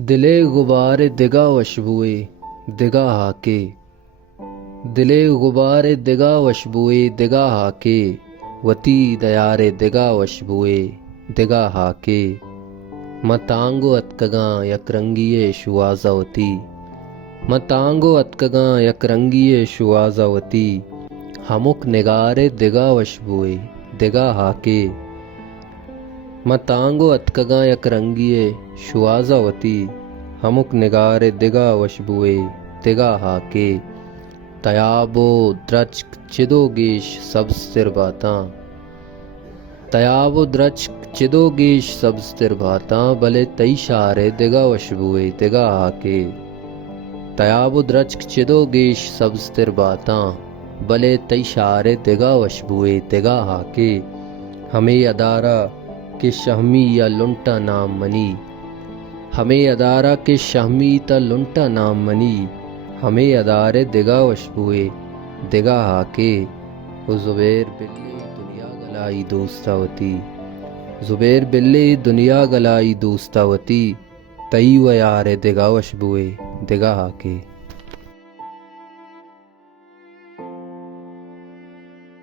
दिले गुबार दिगा वशबुए दिगा हाके। दिले गुबार दिगा वशबुए दिगा हाके। वती दयारे दिगा वशबुए दिगा हाके। मतांगो अतकगा यकरंगिये शुआजावती। मतांगो अतकगा यकरंगिये शुआजावती। हमुक निगारे दिगा वशबुए दिगा हाके। मतांगो अतकगा यकरंगिये शुआजावती। हमुक निगारे दिगा वशबुए दिगा हाके। तयाबो द्रचक चिदोगेश सब्स्तिर बाता। तयाबो द्रचक चिदोगेश सब्स्तिर बाता। भले तई शारे दिगा वशबुए दिगा हाके। तयाबो द्रचक चिदोगेश सब्स्तिर बाता। भले तई शारे दिगा वशबुए दिगा हाके। हमें अदारा के शहमी या लुंटा नाम मनी। हमें अदारा के शहमी ता लुंटा नाम मनी। हमें अदारे दिगा वशबुए दिगा हाके। ज़ुबैर बिल्ली दुनिया गलाई दोस्तावती। ज़ुबैर बिल्ली दुनिया गलाई दोस्तावती। तई व यारे दिगा वशबुए दिगा हाके।